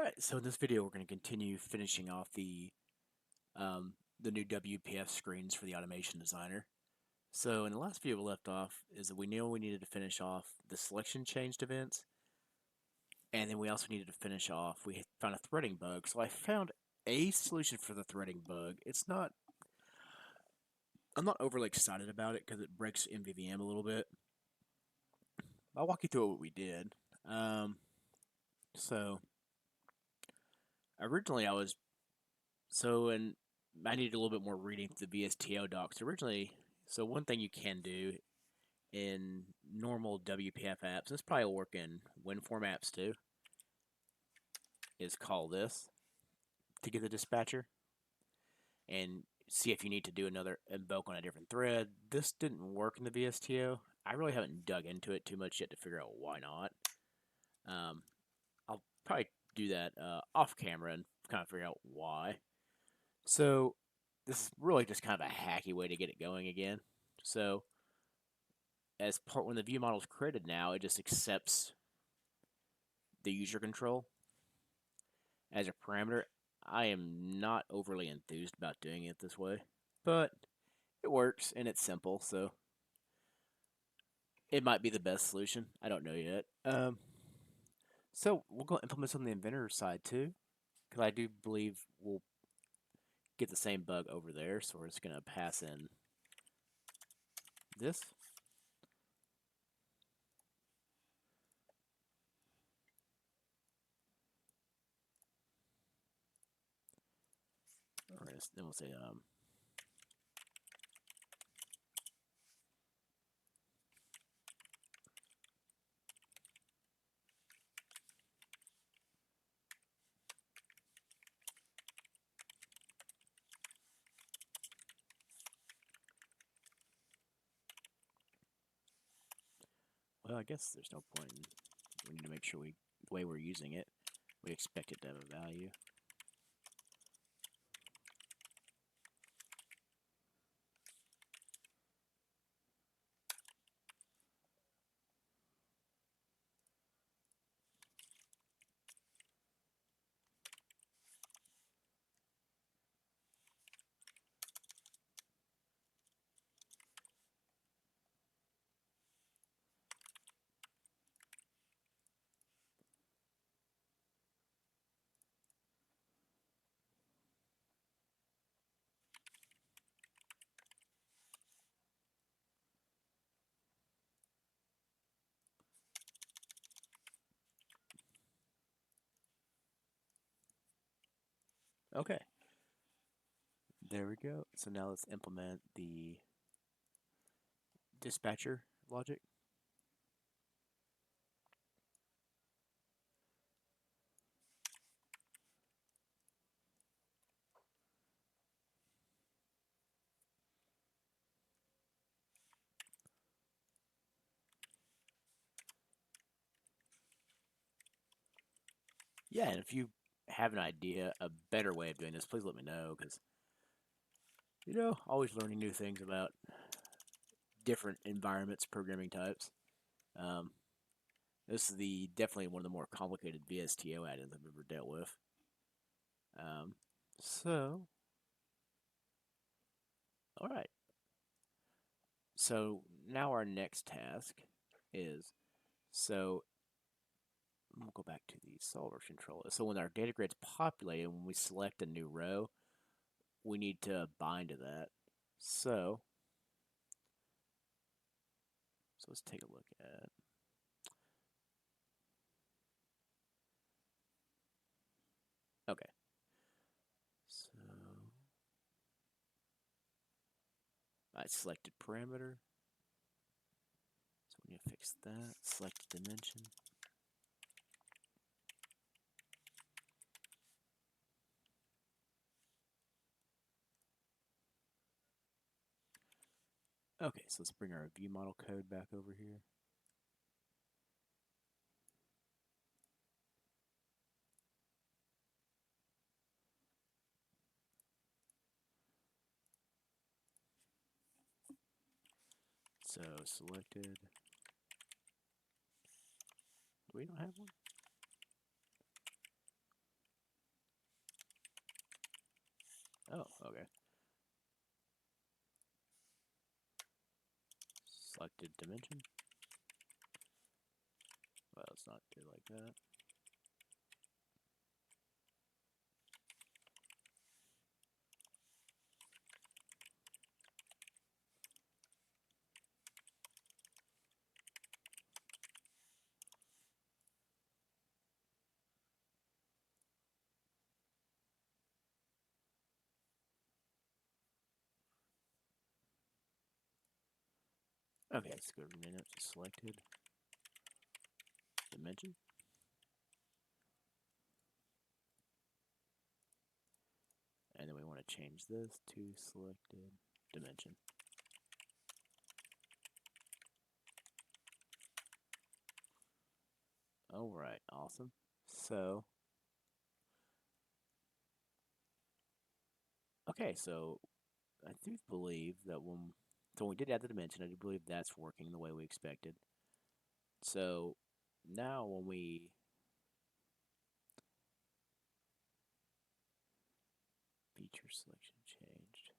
Alright, so in this video we're going to continue finishing off the new WPF screens for the Automation Designer. So in the last video we left off is that we knew we needed to finish off the selection changed events, and then we also needed to finish off, we found a threading bug. So I found a solution for the threading bug. I'm not overly excited about it because it breaks MVVM a little bit. I'll walk you through what we did. So originally and I needed a little bit more reading through the VSTO docs. Originally, so one thing you can do in normal WPF apps, this probably will work in WinForm apps too, is call this to get the dispatcher and see if you need to do another invoke on a different thread. This didn't work in the VSTO. I really haven't dug into it too much yet to figure out why not. I'll probably do that off camera and kind of figure out why. So this is really just kind of a hacky way to get it going again. So when the view model is created now, it just accepts the user control as a parameter. I am not overly enthused about doing it this way, but it works and it's simple, so it might be the best solution. I don't know yet. So we'll go implement this on the inventor side too, because I do believe we'll get the same bug over there. So we're just going to pass in this. Then we'll say well, I guess there's no point in, we need to make sure the way we're using it, we expect it to have a value. Okay. There we go. So now let's implement the dispatcher logic. Yeah, and if you have an idea, a better way of doing this, please let me know, because, always learning new things about different environments, programming types. This is definitely one of the more complicated VSTO add-ins I've ever dealt with. So, all right. So now our next task is, we'll go back to the solver controller. So when our data grid's populated, when we select a new row, we need to bind to that. So let's take a look at. Okay. So I selected parameter. So we need to fix that. Select dimension. Okay, so let's bring our view model code back over here. So selected. We don't have one. Oh, okay. Selected dimension. Well, let's not do it like that. Okay, let's go to minutes, selected dimension. And then we want to change this to selected dimension. Alright, awesome. So, okay, so I do believe that when we did add the dimension, I do believe that's working the way we expected. So, now when we feature selection changed.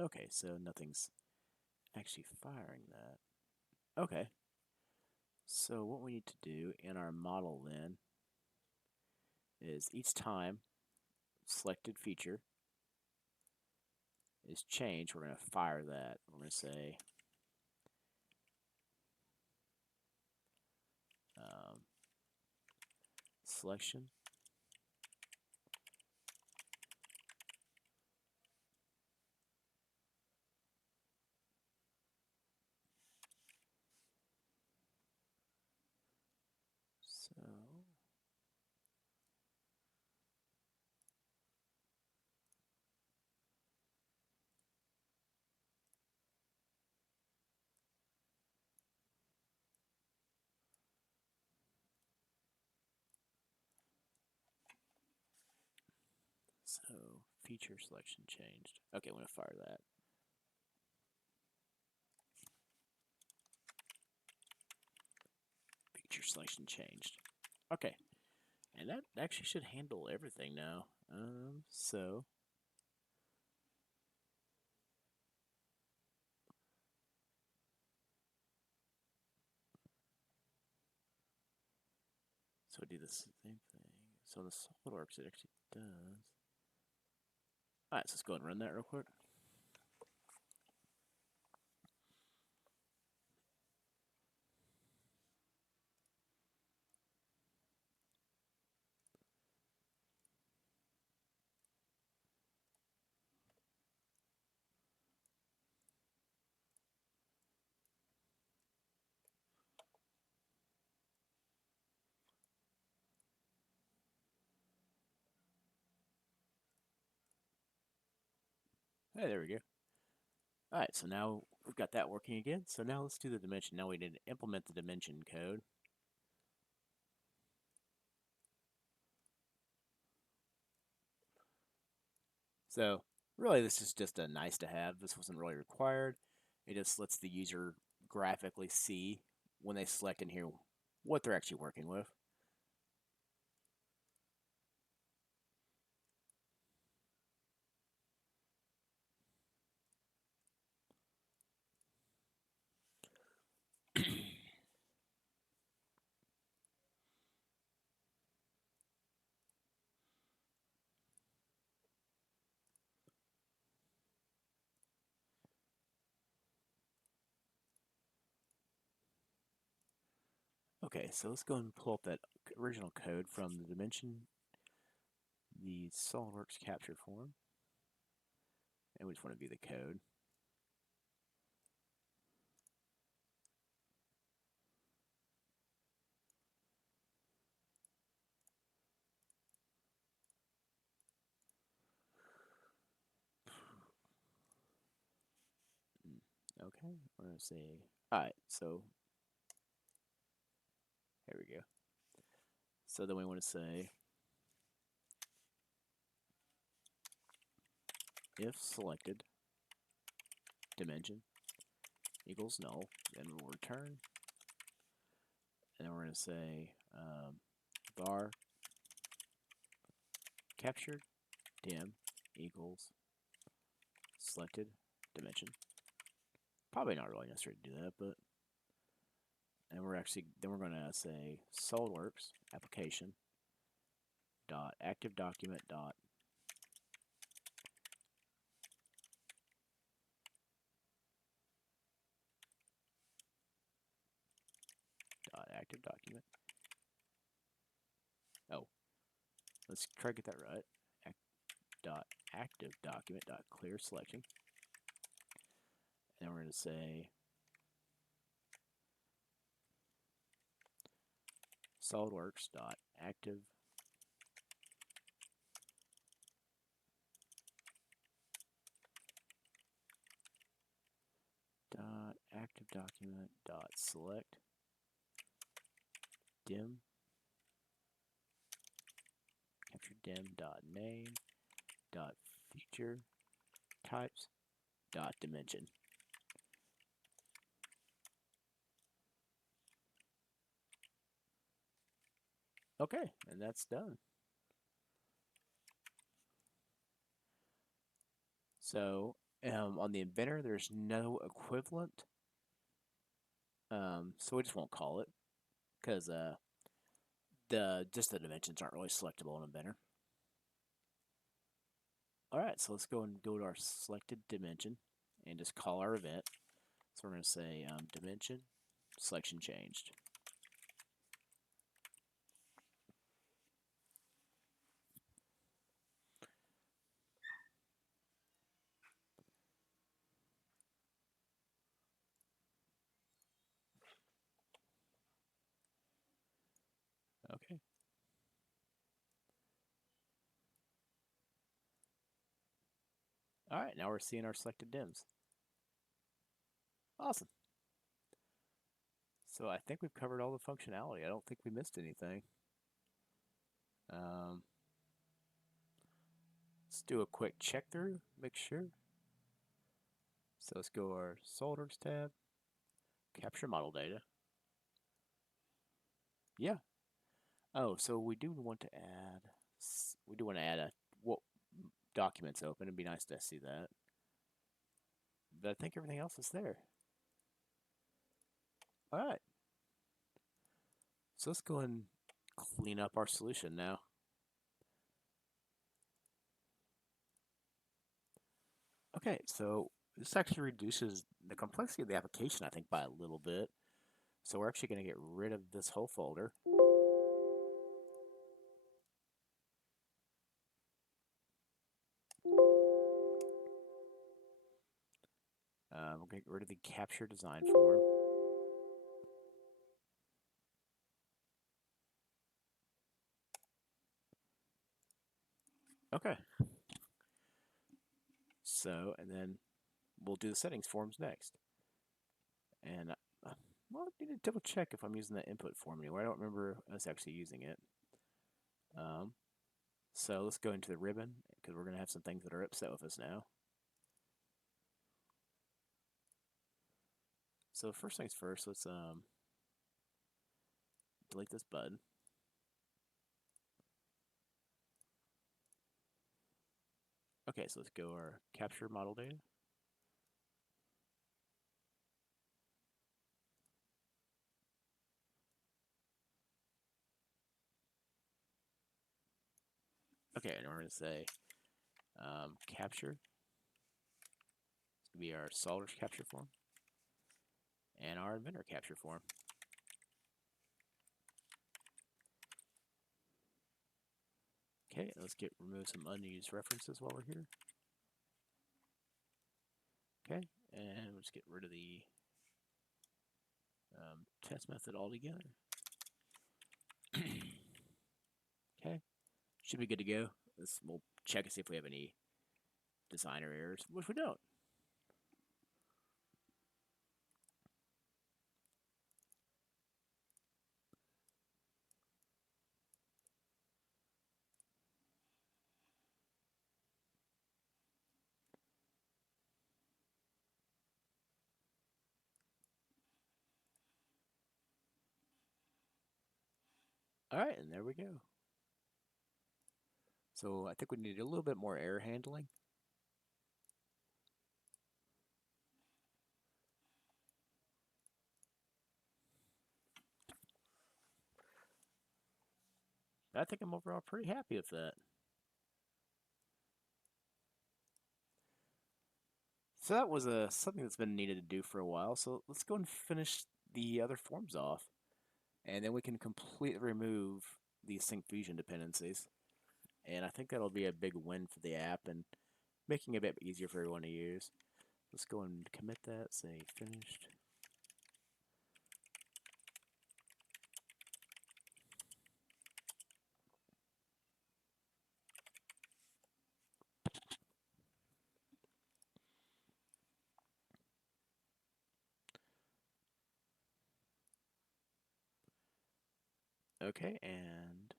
Okay, so nothing's actually firing that. Okay. So what we need to do in our model then is each time selected feature is changed, we're going to fire that. We're going to say selection so so feature selection changed. Okay, I'm going to fire that. Feature selection changed. Okay, and that actually should handle everything now. So do the same thing. So the SolidWorks it actually does. Alright, so let's go ahead and run that real quick. Hey, there we go. Alright, so now we've got that working again. So now let's do the dimension. Now we need to implement the dimension code. So really this is just a nice to have. This wasn't really required. It just lets the user graphically see when they select in here what they're actually working with. Okay, so let's go and pull up that original code from the dimension, the SolidWorks capture form, and we just want to view the code. Okay, we're going to say, alright, so here we go. So then we want to say if selected dimension equals null, then we'll return. And then we're going to say var captured dim equals selected dimension. Probably not really necessary to do that, but and then we're going to say SolidWorks application dot active document dot active document. Oh, let's try to get that right. Dot active document dot clear selection. And then we're going to say SolidWorks dot active document dot select dim capture dim dot name dot feature types dot dimension. Okay, and that's done. So on the inventor, there's no equivalent. So we just won't call it because just the dimensions aren't really selectable in inventor. All right, so let's go to our selected dimension and just call our event. So we're going to say dimension selection changed. Okay. All right, now we're seeing our selected dims. Awesome. So I think we've covered all the functionality. I don't think we missed anything. Let's do a quick check through, make sure. So let's go to our SolidWorks tab, capture model data. Yeah. Oh, so we do want to add what documents open. It'd be nice to see that. But I think everything else is there. All right. So let's go and clean up our solution now. Okay, so this actually reduces the complexity of the application, I think, by a little bit. So we're actually going to get rid of this whole folder. We're going to get rid of the capture design form. Okay. So, and then we'll do the settings forms next. And, well, I need to double check if I'm using that input form anywhere. I don't remember us actually using it. So let's go into the ribbon, because we're going to have some things that are upset with us now. So first things first, let's delete this button. Okay, so let's go our capture model data. Okay, and we're going to say capture. It's going to be our SolidWorks capture form and our inventor capture form. Okay, let's remove some unused references while we're here. Okay, and we'll just get rid of the test method altogether. Okay, should be good to go. We'll check and see if we have any designer errors, which we don't. Alright, and there we go. So I think we need a little bit more error handling. I think I'm overall pretty happy with that. So that was something that's been needed to do for a while. So let's go and finish the other forms off. And then we can completely remove these Syncfusion dependencies. And I think that'll be a big win for the app and making it a bit easier for everyone to use. Let's go and commit that, say finished. Okay, and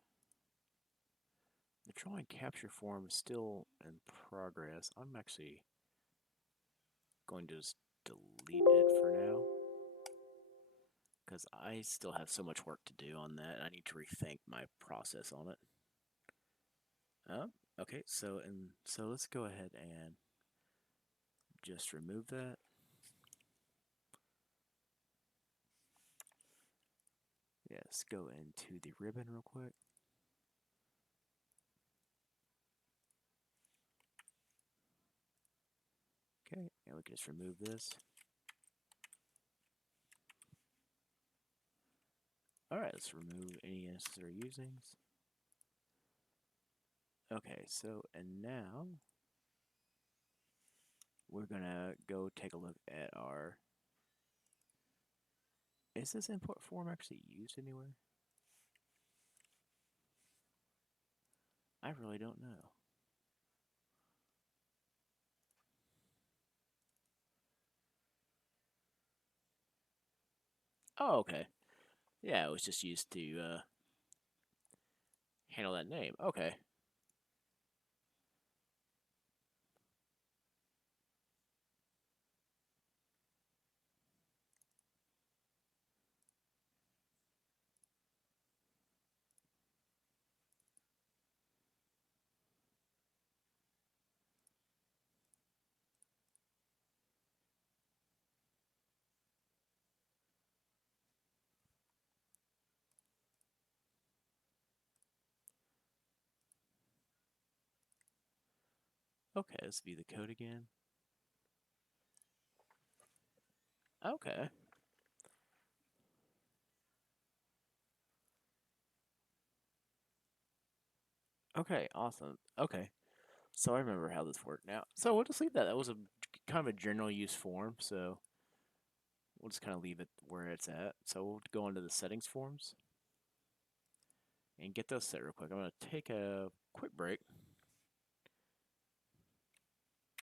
the drawing capture form is still in progress. I'm actually going to just delete it for now because I still have so much work to do on that. I need to rethink my process on it. Okay, so let's go ahead and just remove that. Yes, go into the ribbon real quick. Okay, and we can just remove this. Alright, let's remove any unnecessary usings. Okay, so, and now we're gonna go take a look at our. Is this import form actually used anywhere? I really don't know. Oh, okay. Yeah, it was just used to handle that name. Okay. Okay, let's view the code again. Okay. Okay, awesome. Okay. So I remember how this worked now. So we'll just leave that. That was a kind of a general use form, so we'll just kind of leave it where it's at. So we'll go into the settings forms and get those set real quick. I'm going to take a quick break.